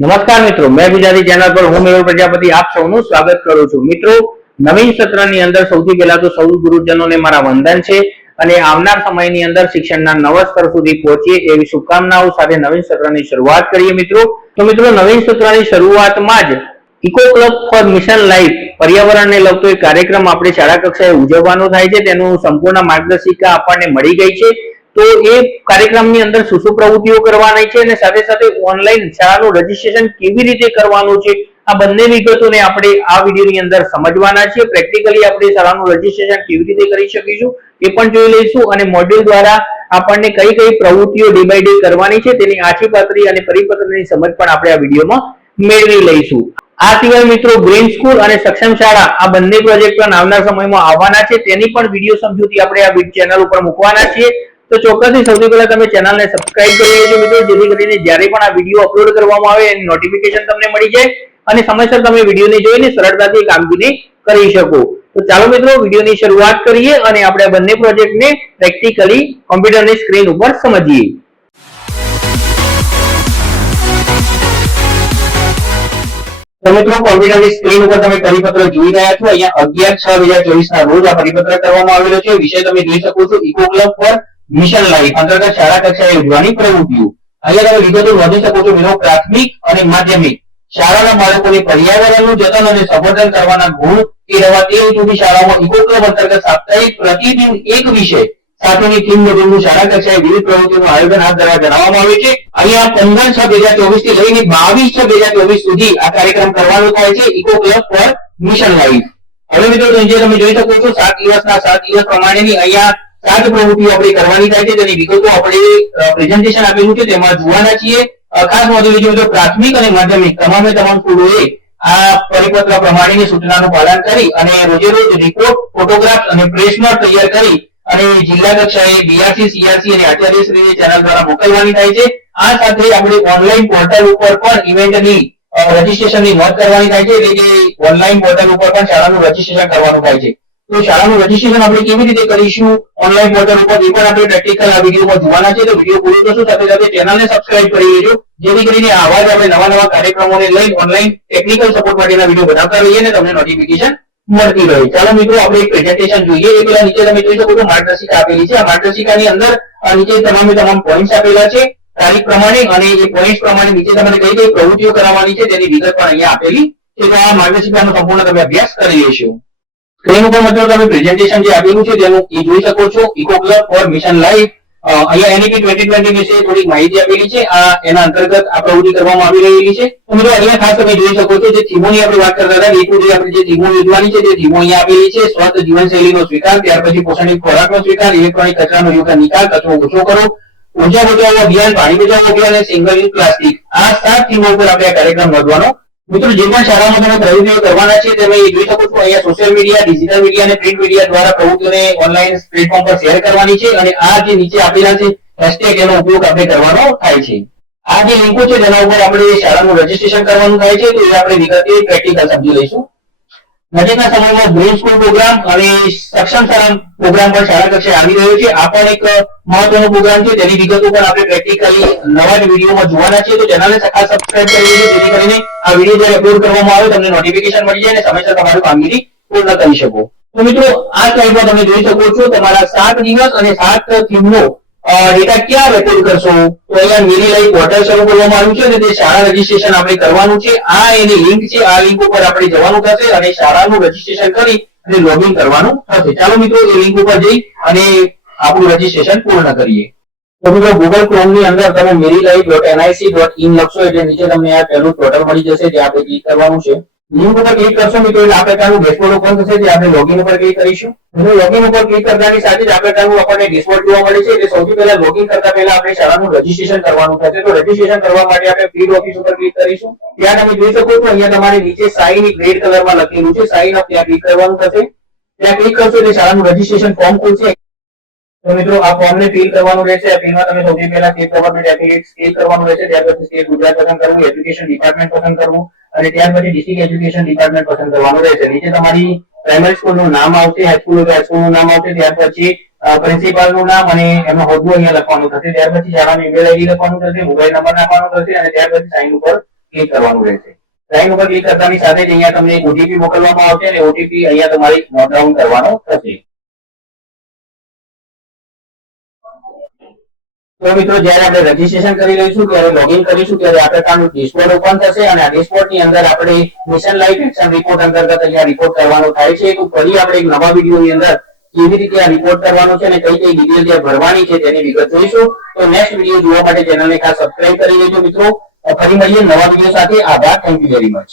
નમસ્કાર મિત્રો, મેં ગુજરાતી ચેનલ પર હું મેહુલ પ્રજાપતિ આપ સૌનું સ્વાગત કરું છું. મિત્રો, નવીન સત્રની અંદર સૌથી પહેલા તો સૌ ગુરુજનોને મારા વંદન છે અને આવનાર સમયની અંદર શિક્ષણના નવા સ્તર સુધી પહોંચીએ એવી શુભકામનાઓ સાથે નવીન સત્રની શરૂઆત કરીએ. મિત્રો, તો મિત્રો નવીન સત્રની શરૂઆતમાં જ eco club for mission life પર્યાવરણને લગતો એક કાર્યક્રમ આપણે શાળા કક્ષાએ ઉજવવાનો થાય છે. તેનું સંપૂર્ણ માર્ગદર્શિકા આપણને મળી ગઈ છે. તો એ કાર્યક્રમની અંદર શું શું પ્રવૃત્તિઓ કરવાની છે અને સાથે સાથે ઓનલાઈન શાળાનું રજીસ્ટ્રેશન કેવી રીતે કરવાનું છે, આ બંને વિગતોને આપણે આ વિડીયોની અંદર સમજવાના છીએ. પ્રેક્ટિકલી આપણે શાળાનું રજીસ્ટ્રેશન કેવી રીતે કરી શકીશું એ પણ જોઈ લઈશું અને મોડ્યુલ દ્વારા આપણને કઈ કઈ પ્રવૃત્તિઓ ડે બાય ડે કરવાની છે તેની આછી પાતળી અને પરિપત્રની સમજ પણ આપણે આ વિડીયોમાં મેળવી લઈશું. આ સિવાય મિત્રો ગ્રીન સ્કૂલ અને સક્ષમ શાળા આ બંને પ્રોજેક્ટ પણ આવનાર સમયમાં આવવાના છે. તેની પણ વિડીયો સમજૂતી આપણે આ ચેનલ ઉપર મૂકવાના છીએ. તો ચોક્કસથી સૌથી પહેલા તમે ચેનલને સબસ્ક્રાઇબ કરી લેજો મિત્રો, જેથી કરીને જ્યારે પણ આ વિડીયો અપલોડ કરવામાં આવે એની નોટિફિકેશન તમને મળી જાય અને સમયસર તમે વિડીયોને જોઈને સરળતાથી કામગીરી કરી શકો. તો ચાલો મિત્રો વિડીયોની શરૂઆત કરીએ અને આપણે આ બંને પ્રોજેક્ટને પ્રેક્ટિકલી કોમ્પ્યુટરની સ્ક્રીન ઉપર સમજીએ. તો મિત્રો કોમ્પ્યુટરની સ્ક્રીન ઉપર તમે પરિપત્ર જોઈ રહ્યા છો. અહીંયા 11/6/2024 ના રોજ આ પરિપત્ર કરવામાં આવેલો છે. વિષય તમે જોઈ શકો છો ઇકો ક્લબ પર મિશન લાઈફ અંતર્ગત શાળા કક્ષાએ યોજવાની પ્રવૃત્તિઓ. અહીંયા તમે વિગતો નોંધી શકો છો મિત્રો. પ્રાથમિક અને માધ્યમિક શાળાના બાળકોને પર્યાવરણનું જતન અને સંવર્ધન કરવાના ગુણ કેળવવા તે હેતુથી શાળામાં ઇકો ક્લબ અંતર્ગત સાપ્તાહિક પ્રતિદિન એક વિષય સાથેની થીમ મુજબનું શાળા કક્ષાએ વિવિધ પ્રવૃત્તિઓનું આયોજન હાથ ધરવા જણાવવામાં આવ્યું છે. અહીંયા 15/6/2024 થી લઈને 22/6/2024 સુધી આ કાર્યક્રમ કરવાનો થાય છે eco club for mission life. હવે મિત્રો તમે જોઈ શકો છો 7 દિવસના 7 દિવસ પ્રમાણેની અહીંયા 7 પ્રવૃત્તિઓ આપણે કરવાની થાય છે. તેની વિગતો આપણે પ્રેઝન્ટેશન આપેલું છે તેમાં જોવાના છીએ. ખાસ નોંધ લેજો મિત્રો, પ્રાથમિક અને માધ્યમિક તમામે તમામ સ્કૂલોએ આ પરિપત્ર પ્રમાણેની સૂચનાનું પાલન કરી અને રોજે રોજ રિપોર્ટ, ફોટોગ્રાફ અને પ્રેસ નોટ તૈયાર કરી અને જિલ્લા કક્ષાએ બીઆરસી, સીઆરસી અને આચાર્યશ્રીની ચેનલ દ્વારા મોકલવાની થાય છે. આ સાથે આપણે ઓનલાઈન પોર્ટલ ઉપર પણ ઇવેન્ટની રજીસ્ટ્રેશનની નોંધ કરવાની થાય છે. એટલે કે ઓનલાઈન પોર્ટલ ઉપર પણ શાળાનું રજીસ્ટ્રેશન કરવાનું થાય છે. તો શાળાનું રજીસ્ટ્રેશન આપણે કેવી રીતે કરીશું ઓનલાઈન પોર્ટલ ઉપર એ પણ આપણે પ્રેક્ટિકલ આ વિડીયોમાં જોવાના છે. તો વિડીયો પૂરો કરશું સાથે સાથે ચેનલને સબસ્ક્રાઇબ કરી લેજો, જેથી કરીને આવા જ આપણે નવા કાર્યક્રમોને લઈને ઓનલાઈન ટેકનિકલ સપોર્ટ માટેના વિડીયો બનાવતા રહીએ અને તમને નોટિફિકેશન મળતી રહે. ચાલો મિત્રો આપણે એક પ્રેઝન્ટેશન જોઈએ. એ પહેલા નીચે તમે જોઈ શકો છો માર્ગદર્શિકા આપેલી છે. આ માર્ગદર્શિકાની અંદર નીચે તમામ પોઈન્ટ્સ આપેલા છે તારીખ પ્રમાણે અને એ પોઈન્ટ્સ પ્રમાણે નીચે તમારે કઈ કઈ પ્રવૃત્તિઓ કરાવવાની છે તેની વિગત પણ અહીંયા આપેલી છે. તો આ માર્ગદર્શિકાનો સંપૂર્ણ તમે અભ્યાસ કરી લેશો. સ્ક્રીન ઉપર મિત્રો તમે પ્રેઝન્ટેશન જે આપેલું છે તેનું એ જોઈ શકો છો eco club for mission life. અહીંયા એનઈપી 2020 વિશે થોડીક માહિતી આપેલી છે. આ એના અંતર્ગત આ પ્રવૃત્તિ કરવામાં આવી રહેલી છે. તો મિત્રો અહીંયા ખાસ તમે જોઈ શકો છો જે થીમોની આપણે વાત કરતા હતા એ જે આપણે જે થીમો યોજવાની છે તે થીમો અહીંયા આપેલી છે. સ્વસ્થ જીવનશૈલીનો સ્વીકાર, ત્યાર પછી પોષણયુક્ત ખોરાકનો સ્વીકાર, ઇલેક્ટ્રોનિક કચરાનો યોગ્ય નિકાલ, કચરો ઓછો કરો, ઉર્જા બચાવો અભિયાન, પાણી બચાવો અભિયાન અને સિંગલ યુઝ પ્લાસ્ટિક. આ 7 થીમો ઉપર આપણે આ કાર્યક્રમ વધવાનો. મિત્રો જે પણ શાળામાં તમે પ્રવૃત્તિઓ કરવાના છે તમે જોઈ શકો છો અહીંયા સોશિયલ મીડિયા, ડિજિટલ મીડિયા અને પ્રિન્ટ મીડિયા દ્વારા પ્રવૃત્તિઓને ઓનલાઈન પ્લેટફોર્મ પર શેર કરવાની છે અને આ જે નીચે આપેલા છે હેશટેગ એનો ઉપયોગ આપણે કરવાનો થાય છે. આ જે લિંકો છે તેના ઉપર આપણે શાળાનું રજીસ્ટ્રેશન કરવાનું થાય છે. તો એ આપણે વિગતે પ્રેક્ટિકલ સમજી લઈશું. નજીકના સમયમાં ગ્રીન સ્કૂલ પ્રોગ્રામ અને સક્ષમ શાળા પ્રોગ્રામ પણ શાળા કક્ષાએ આવી રહ્યો છે. આ પણ એક મહત્વનો પ્રોગ્રામ છે. તેની વિગતો પણ આપણે પ્રેક્ટિકલી નવા જ વિડીયોમાં જોવાના છે. તો ચેનલને ખાસ સબસ્ક્રાઇબ કરી લેજો, જેથી કરીને આ વિડીયો જ્યારે અપલોડ કરવામાં આવે તમને નોટિફિકેશન મળી જાય અને સમયસર તમારું કામગીરી પૂર્ણ કરી શકો. તો મિત્રો આ સ્લાઇડમાં તમે જોઈ શકો છો તમારા 7 દિવસ અને 7 થીમનો ડેટા ક્યાં રેકોર્ડ કરશો. તો અહીંયા મેરી લાઈવ પોર્ટલ શરૂ કરવામાં આવ્યું છે અને તે શાળા રજીસ્ટ્રેશન આપણે કરવાનું છે. આ એની લિંક છે. આ લિંક ઉપર આપણે જવાનું થશે અને શાળાનું રજીસ્ટ્રેશન કરી અને લોગિન કરવાનું થશે. ચાલો મિત્રો એ લિંક ઉપર જઈ અને આપણું રજીસ્ટ્રેશન પૂર્ણ કરીએ. તો મિત્રો ગૂગલ ક્રોમ ની અંદર તમે marylive.nic.in લખશો એટલે નીચે તમને આ પહેલું પોર્ટલ મળી જશે જે આપણે ક્લિક કરવાનું છે. લિંક ઉપર ક્લિક કરશો મિત્રો એટલે આ પ્રકારનું ડેશબોર્ડ ઓપન થશે. જે આપણે લોગિન ઉપર ક્લિક કરીશું. લોગિન ઉપર ક્લિક કરતાની સાથે જ આ પ્રકારનું આપણને ડેશબોર્ડ જોવા મળે છે. એટલે સૌથી પહેલા લોગિન કરતા પહેલા આપણે શાળાનું રજીસ્ટ્રેશન કરવાનું થશે. તો રજીસ્ટ્રેશન કરવા માટે આપણે ફીલ્ડ ઓફિસ ઉપર ક્લિક કરીશું. ત્યાં તમે જોઈ શકો છો અહીંયા તમારે નીચે સાઇન રેડ કલરમાં લખેલું છે, સાઇન અપ, ત્યાં ક્લિક કરવાનું થશે. ત્યાં ક્લિક કરશો એટલે શાળાનું રજીસ્ટ્રેશન ફોર્મ ખુલશે. તો મિત્રો આ ફોર્મને ફિલ કરવાનું રહેશે. આ ફિલમાં તમે સૌથી પહેલા સ્ટેટ ગવર્નમેન્ટ એફિલિએટ ક્લિક કરવાનું રહેશે. ત્યાર પછી સ્ટેટ ગુજરાત પસંદ કરવું, એજ્યુકેશન ડિપાર્ટમેન્ટ પસંદ કરવું અને ત્યાર પછી ડિસ્ટ્રિક્ટ એજ્યુકેશન ડિપાર્ટમેન્ટ પસંદ કરવાનું રહેશે. નીચે તમારી પ્રાઇમરી સ્કૂલનું નામ આવશે, હાઈસ્કૂલનું નામ આવશે, ત્યાર પછી પ્રિન્સિપાલનું નામ અને એનો હોદ્દો અહીંયા લખવાનું થશે. ત્યાર પછી શાળાનું ઈમેલ આઈડી લખવાનું થશે, મોબાઈલ નંબર નાખવાનો થશે અને ત્યાર પછી સાઇન ઉપર ક્લિક કરવાનું રહેશે. સાઇન ઉપર ક્લિક કરતાની સાથે જ અહીંયા તમને એક ઓટીપી મોકલવામાં આવશે અને ઓટીપી અહીંયા તમારે નોટ ડાઉન કરવાનો થશે. તો મિત્રો જ્યારે આપણે રજીસ્ટ્રેશન કરી લઈશું ત્યારે લોગિન કરીશું ત્યારે આ પ્રકારનું ડેશબોર્ડ ઓપન થશે અને આ ડેશબોર્ડ ની અંદર આપણે મિશન લાઈફ એક્શન રિપોર્ટ અંતર્ગત અહીંયા રિપોર્ટ કરવાનો થાય છે. તો ફરી આપણે એક નવા વિડીયોની અંદર કેવી રીતે આ રિપોર્ટ કરવાનો છે અને કઈ કઈ ડિટેલ ત્યાં ભરવાની છે તેની વિગત જોઈશું. તો નેક્સ્ટ વિડીયો જોવા માટે ચેનલને ખાસ સબસ્ક્રાઇબ કરી લેજો મિત્રો. ફરી મળીએ નવા વિડીયો સાથે. આભાર. Thank you very much.